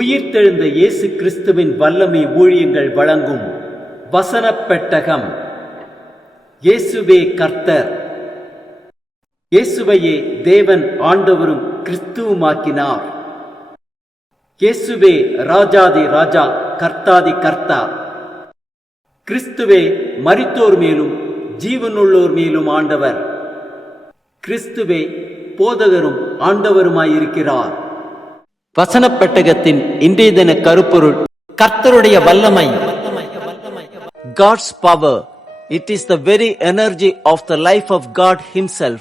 உயிர்த்தெழுந்த இயேசு கிறிஸ்துவின் வல்லமை ஊழியங்கள் வழங்கும் வசனப் பெட்டகம். இயேசுவே கர்த்தர். இயேசுவையே தேவன் ஆண்டவரும் கிறிஸ்துவுமாக்கினார். இயேசுவே ராஜாதி ராஜா, கர்த்தாதி கர்த்தா. கிறிஸ்துவே மரித்தோர் மேலும் ஜீவனுள்ளோர் மேலும் ஆண்டவர். கிறிஸ்துவே போதகரும் ஆண்டவருமாயிருக்கிறார். வசனப் பெட்டகத்தின் இன்றைய தின கருப்பொருள், கர்த்தருடைய வல்லமை. God's power. It is the very energy of the life of God himself.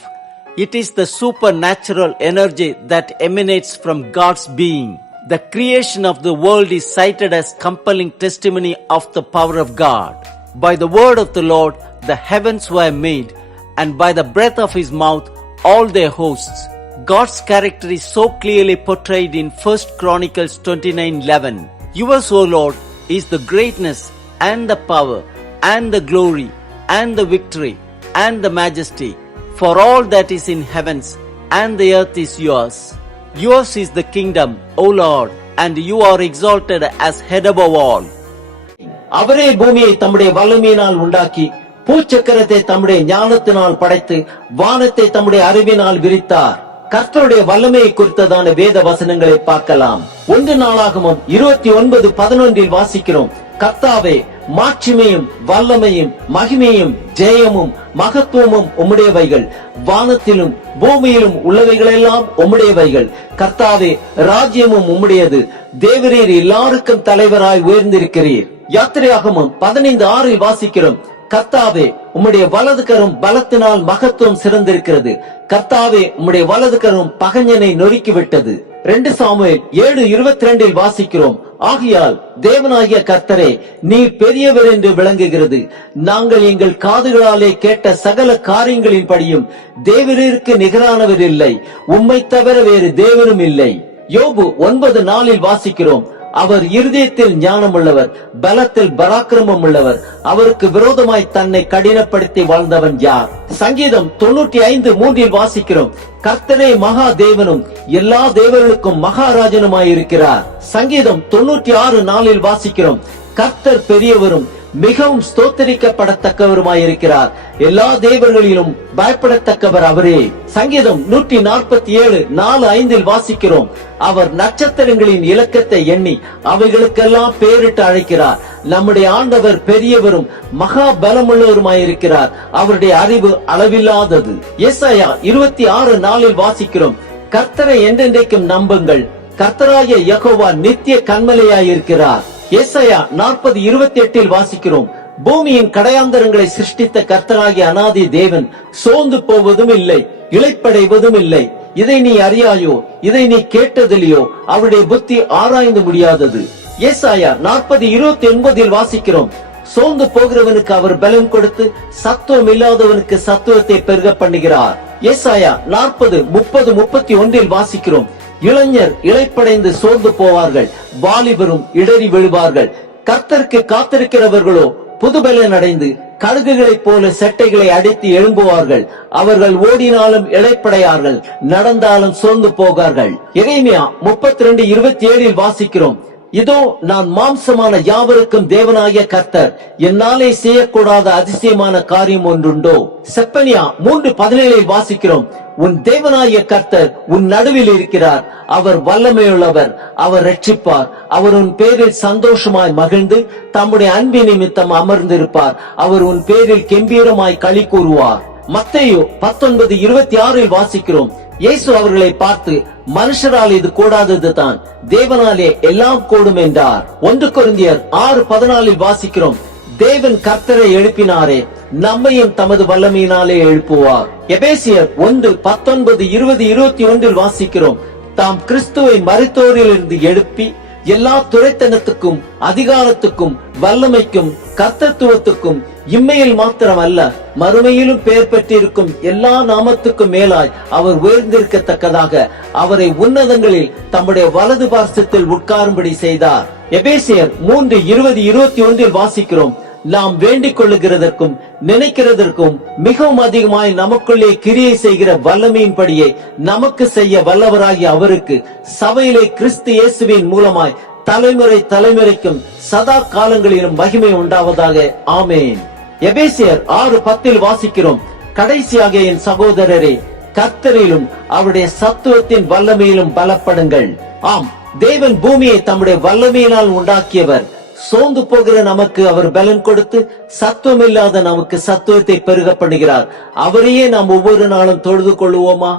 It is the supernatural energy that emanates from God's being. The creation of the world is cited as compelling testimony of the power of God. By the word of the Lord, the heavens were made, and by the breath of his mouth, all their hosts. God's character is so clearly portrayed in 1 Chronicles 29:11. Yours, O Lord, is the greatness and the power and the glory and the victory and the majesty. For all that is in heavens and the earth is yours. Yours is the kingdom, O Lord, and you are exalted as head above all. அவரே பூமியை தம்முடைய வல்லமையினால் உண்டாக்கி, பூச்சக்கரத்தை தம்முடைய ஞானத்தினால் படைத்து, வானத்தை தம்முடைய அறிவினால் விரித்தார். கர்த்தருடைய வல்லமையை குறித்ததான வேத வசனங்களை பார்க்கலாம். 1 நாளாகமம் 29:11 வாசிக்கிறோம். கர்த்தாவே, மாட்சிமையும் வல்லமையும் மகிமையும் ஜெயமும் மகத்துவமும் உம்முடையவைகள், வானத்திலும் பூமியிலும் உள்ளவைகளெல்லாம் உம்முடையவைகள். கர்த்தாவே, ராஜ்யமும் உம்முடையது, தேவரீர் எல்லாருக்கும் தலைவராய் உயர்ந்திருக்கிறீர். யாத்திரையாகமம் 15:6 வாசிக்கிறோம். கர்த்தாவே, உம்முடைய வலது கரம் பலத்தினால் மகத்துவம் சிறந்திருக்கிறது. கர்த்தாவே, உம்முடைய வலது கரம் பகைஞனை நொறுக்கிவிட்டது. 2 சாமுவேல் 7:22 வாசிக்கிறோம். ஆகையால் தேவனாகிய கர்த்தரே, நீர் பெரியவர் என்று விளங்குகிறது. நாங்கள் எங்கள் காதுகளாலே கேட்ட சகல காரியங்களின்படியும் தேவரீருக்கு நிகரானவர் இல்லை, உம்மை தவிர வேறு தேவனும் இல்லை. யோபு 9:4 வாசிக்கிறோம். அவர் இருதயத்தில் ஞானம் உள்ளவர், பலத்தில் பராக்கிரமம் உள்ளவர். அவருக்கு விரோதமாய் தன்னை கடினப்படுத்தி வாழ்ந்தவன் யார்? சங்கீதம் 95:3 வாசிக்கிறோம். கர்த்தரே மகா தேவனும் எல்லா தேவர்களுக்கும் மகாராஜனுமாயிருக்கிறார். சங்கீதம் 96:4 வாசிக்கிறோம். கர்த்தர் பெரியவரும் மிகவும் ஸ்தோத்தரிக்கப்படத்தக்கவருமாயிருக்கிறார். எல்லா தேவர்களிலும் பயப்படத்தக்கவர் அவரே. சங்கீதம் 147:4-5 வாசிக்கிறோம். அவர் நட்சத்திரங்களின் இலக்கத்தை எண்ணி அவைகளுக்கெல்லாம் பேரிட்டு அழைக்கிறார். நம்முடைய ஆண்டவர் பெரியவரும் மகா பலமுள்ளவருமாயிருக்கிறார். அவருடைய அறிவு அளவில்லாதது. ஏசாயா 26:4 வாசிக்கிறோம். கர்த்தரை என்றென்றைக்கும் நம்புங்கள், கர்த்தராகிய யெகோவா நித்திய கன்மலையாயிருக்கிறார். ஏசாயா 40:28 வாசிக்கிறோம். பூமியின் கடையாந்தரங்களை சிருஷ்டித்த கர்த்தராகிய அநாதி தேவன் சோர்ந்து போவதும் இல்லை, இளைப்படைவதும் இல்லை. இதை நீ அறியாயோ? இதை நீ கேட்டதில்லையோ? அவருடைய புத்தி ஆராய்ந்து முடியாதது. ஏசாயா 40:29 வாசிக்கிறோம். சோர்ந்து போகிறவனுக்கு அவர் பலம் கொடுத்து, சத்துவம் இல்லாதவனுக்கு சத்துவத்தை பெருக பண்ணுகிறார். ஏசாயா 40:30-31 வாசிக்கிறோம். இளைஞர் இளைப்படைந்து சோர்ந்து போவார்கள், வாலிபரும் இடறி விழுவார்கள். கர்த்தருக்கு காத்திருக்கிறவர்களோ புதுபலன் அடைந்து கழுகுகளைப் போல செட்டைகளை அடித்து எழும்புவார்கள். அவர்கள் ஓடினாலும் இளைப்படையார்கள், நடந்தாலும் சோர்ந்து போகார்கள். எரேமியா 32:27 வாசிக்கிறோம். இதோ, நான் மாம்சமான யாவருக்கும் தேவனாகிய கர்த்தர், என்னாலே செய்யக்கூடாத அதிசயமான காரியம் ஒன்றுண்டோ? செப்பனியா 3:17 வாசிக்கிறோம். உன் தேவனாகிய கர்த்தர் உன் நடுவில் இருக்கிறார். அவர் வல்லமையுள்ளவர், அவர் ரட்சிப்பார். அவர் உன் பேரில் சந்தோஷமாய் மகிழ்ந்து தம்முடைய அன்பின் நிமித்தம் அமர்ந்திருப்பார். அவர் உன் பேரில் கெம்பீரமாய் களி கூறுவார். மத்தேயு 19:26 வாசிக்கிறோம். இயேசு அவர்களை பார்த்து, மனுஷரால் இது கூடாதது தான், தேவனாலே எல்லாம் கூடும் என்றார். 1 கொரிந்தியர் 6:14 வாசிக்கிறோம். தேவன் கர்த்தரை எழுப்பினாரே, நம்மையும் தமது வல்லமையினாலே எழுப்புவார். எபேசியர் 1:19-20-21 வாசிக்கிறோம். தாம் கிறிஸ்துவை மரித்தோரிலிருந்து எழுப்பி எல்லா துரைத்தனத்துக்கும் அதிகாரத்துக்கும் வல்லமைக்கும் கர்த்தத்துவத்துக்கும் இம்மையில் மாத்திரமல்ல மறுமையிலும் பெயர் பெற்றிருக்கும் எல்லா நாமத்துக்கும் மேலாய் அவர் உயர்ந்திருக்கத்தக்கதாக அவரை உன்னதங்களில் தம்முடைய வலது பார்சத்தில் உட்காரும்படி செய்தார். எபேசியர் 3:20-21 வாசிக்கிறோம். நாம் வேண்டிக் கொள்ளுகிறதற்கும் நினைக்கிறதற்கும் மிகவும் அதிகமாய் நமக்குள்ளே கிரியை செய்கிற வல்லமையின்படியே நமக்கு செய்ய வல்லவராகிய அவருக்கு சபையிலே கிறிஸ்து இயேசுவின் மூலமாய் தலைமுறை தலைமுறைக்கும் சதா காலங்களிலும் மகிமை உண்டாவதாக. ஆமென். எபேசியர் 6:10 வாசிக்கிறோம், கடைசியாக என் சகோதரரே, கர்த்தரிலும் அவருடைய சத்துவத்தின் வல்லமையிலும் பலப்படுங்கள். ஆம், தேவன் பூமியை தம்முடைய வல்லமையினால் உண்டாக்கியவர். சோர்ந்து போகிற நமக்கு அவர் பலன் கொடுத்து சத்துவம் இல்லாத நமக்கு சத்துவத்தை பெருக பண்ணுகிறார். அவரையே நாம் ஒவ்வொரு நாளும் தொழுது கொள்வோமா?